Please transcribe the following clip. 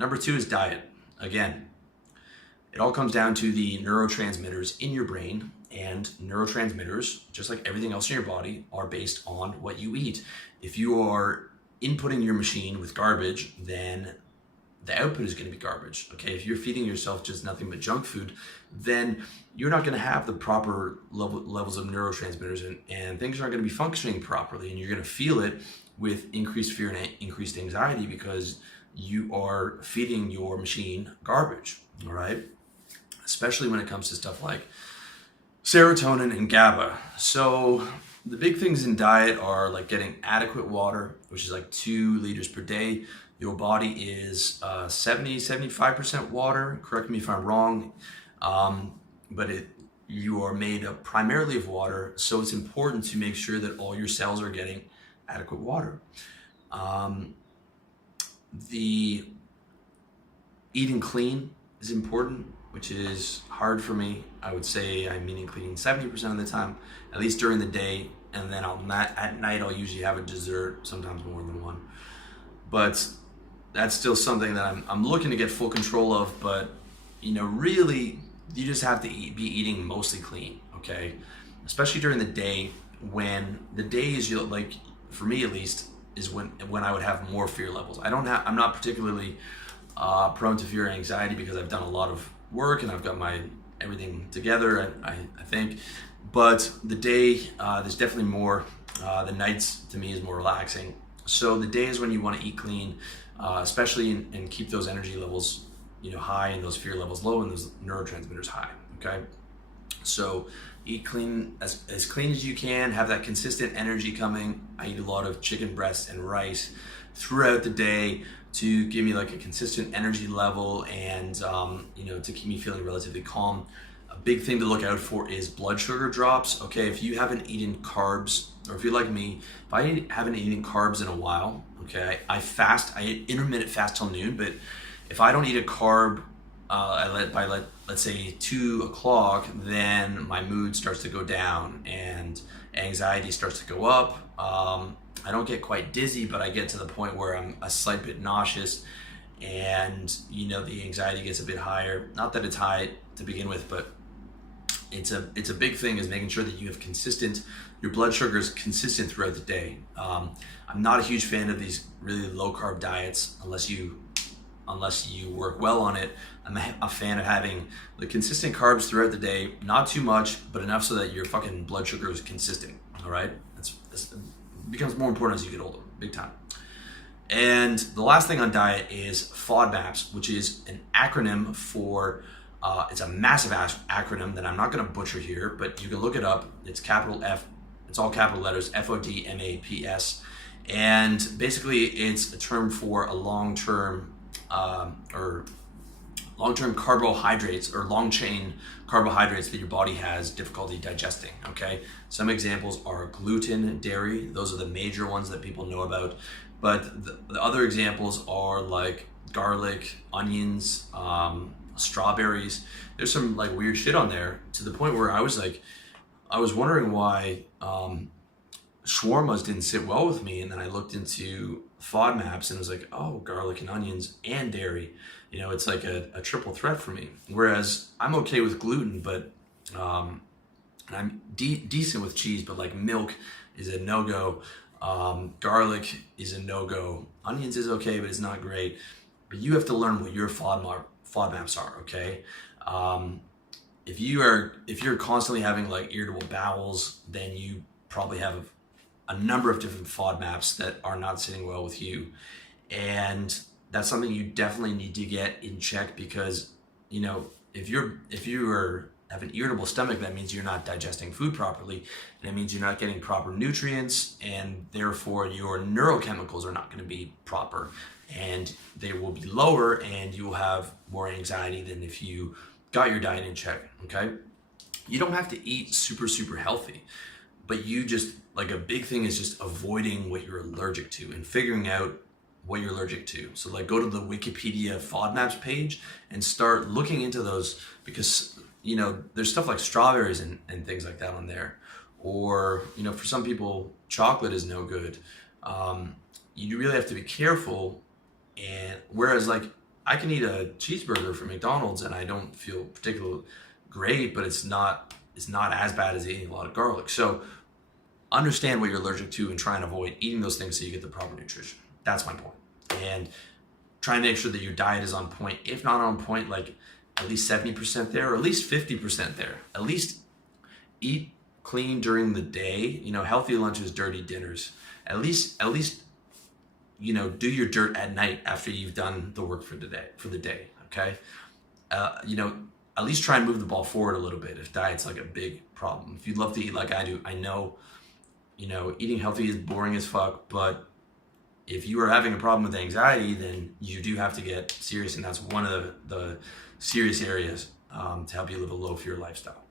Number two is diet. Again, it all comes down to the neurotransmitters in your brain, and neurotransmitters, just like everything else in your body, are based on what you eat. If you are inputting your machine with garbage, then the output is going to be garbage. Okay, if you're feeding yourself just nothing but junk food, then you're not going to have the proper levels of neurotransmitters, and things aren't going to be functioning properly, and you're going to feel it with increased fear and increased anxiety because you are feeding your machine garbage. All right, especially when it comes to stuff like serotonin and GABA. So the big things in diet are like getting adequate water, which is like 2 liters per day. Your body is 75% water. Correct me if I'm wrong, but you are made up primarily of water. So it's important to make sure that all your cells are getting adequate water. The eating clean is important, which is hard for me. I would say I'm eating clean 70% of the time, at least during the day, and then at night I'll usually have a dessert, sometimes more than one. But that's still something that I'm looking to get full control of. But really, you just have to be eating mostly clean, okay? Especially during the day, when the day is like, for me at least, is when I would have more fear levels. I'm not particularly prone to fear and anxiety because I've done a lot of work and I've got my everything together, I think. But the day, there's definitely more. The nights to me is more relaxing. So the days when you want to eat clean, especially and keep those energy levels high and those fear levels low and those neurotransmitters high. Okay, so eat clean, as clean as you can. Have that consistent energy coming. I eat a lot of chicken breast and rice throughout the day to give me like a consistent energy level and to keep me feeling relatively calm. A big thing to look out for is blood sugar drops. Okay, if you haven't eaten carbs, or if you're like me, if I haven't eaten carbs in a while, okay, I intermittent fast till noon, but if I don't eat a carb let's say 2 o'clock, then my mood starts to go down and anxiety starts to go up. I don't get quite dizzy, but I get to the point where I'm a slight bit nauseous, and the anxiety gets a bit higher. Not that it's high to begin with, but it's a big thing is making sure that you have your blood sugar is consistent throughout the day. I'm not a huge fan of these really low carb diets unless you work well on it. I'm a fan of having the consistent carbs throughout the day, not too much, but enough so that your fucking blood sugar is consistent. All right, it becomes more important as you get older, big time. And the last thing on diet is FODMAPs, which is an acronym for. It's a massive acronym that I'm not going to butcher here, but you can look it up. It's capital F. It's all capital letters, FODMAPS. And basically, it's a term for a long-term carbohydrates or long-chain carbohydrates that your body has difficulty digesting, okay? Some examples are gluten, dairy. Those are the major ones that people know about. But the other examples are like garlic, onions, strawberries. There's some like weird shit on there to the point where I was wondering why shawarmas didn't sit well with me, and then I looked into FODMAPs and was like, oh, garlic and onions and dairy, it's like a triple threat for me. Whereas I'm okay with gluten, but I'm decent with cheese, but like milk is a no-go. Garlic is a no-go. Onions is okay, but it's not great. But you have to learn what your FODMAPs are, okay? If you're constantly having like irritable bowels, then you probably have a number of different FODMAPs that are not sitting well with you. And that's something you definitely need to get in check, because if you have an irritable stomach, that means you're not digesting food properly, and it means you're not getting proper nutrients, and therefore your neurochemicals are not going to be proper, and they will be lower, and you will have more anxiety than if you got your diet in check. Okay, you don't have to eat super healthy, but you just like a big thing is just avoiding what you're allergic to and figuring out what you're allergic to. So like go to the Wikipedia FODMAPs page and start looking into those, because there's stuff like strawberries and things like that on there. Or, for some people, chocolate is no good. You really have to be careful. And whereas like I can eat a cheeseburger from McDonald's and I don't feel particularly great, but it's not as bad as eating a lot of garlic. So understand what you're allergic to and try and avoid eating those things so you get the proper nutrition. That's my point. And try and make sure that your diet is on point. If not on point, like at least 70% there, or at least 50% there. At least eat clean during the day. You know, healthy lunches, dirty dinners. At least, you know, do your dirt at night after you've done the work for the day. Okay. You know, at least try and move the ball forward a little bit if diet's like a big problem. If you'd love to eat like I do, I know, you know, eating healthy is boring as fuck, but if you are having a problem with anxiety, then you do have to get serious, and that's one of the serious areas to help you live a low fear lifestyle.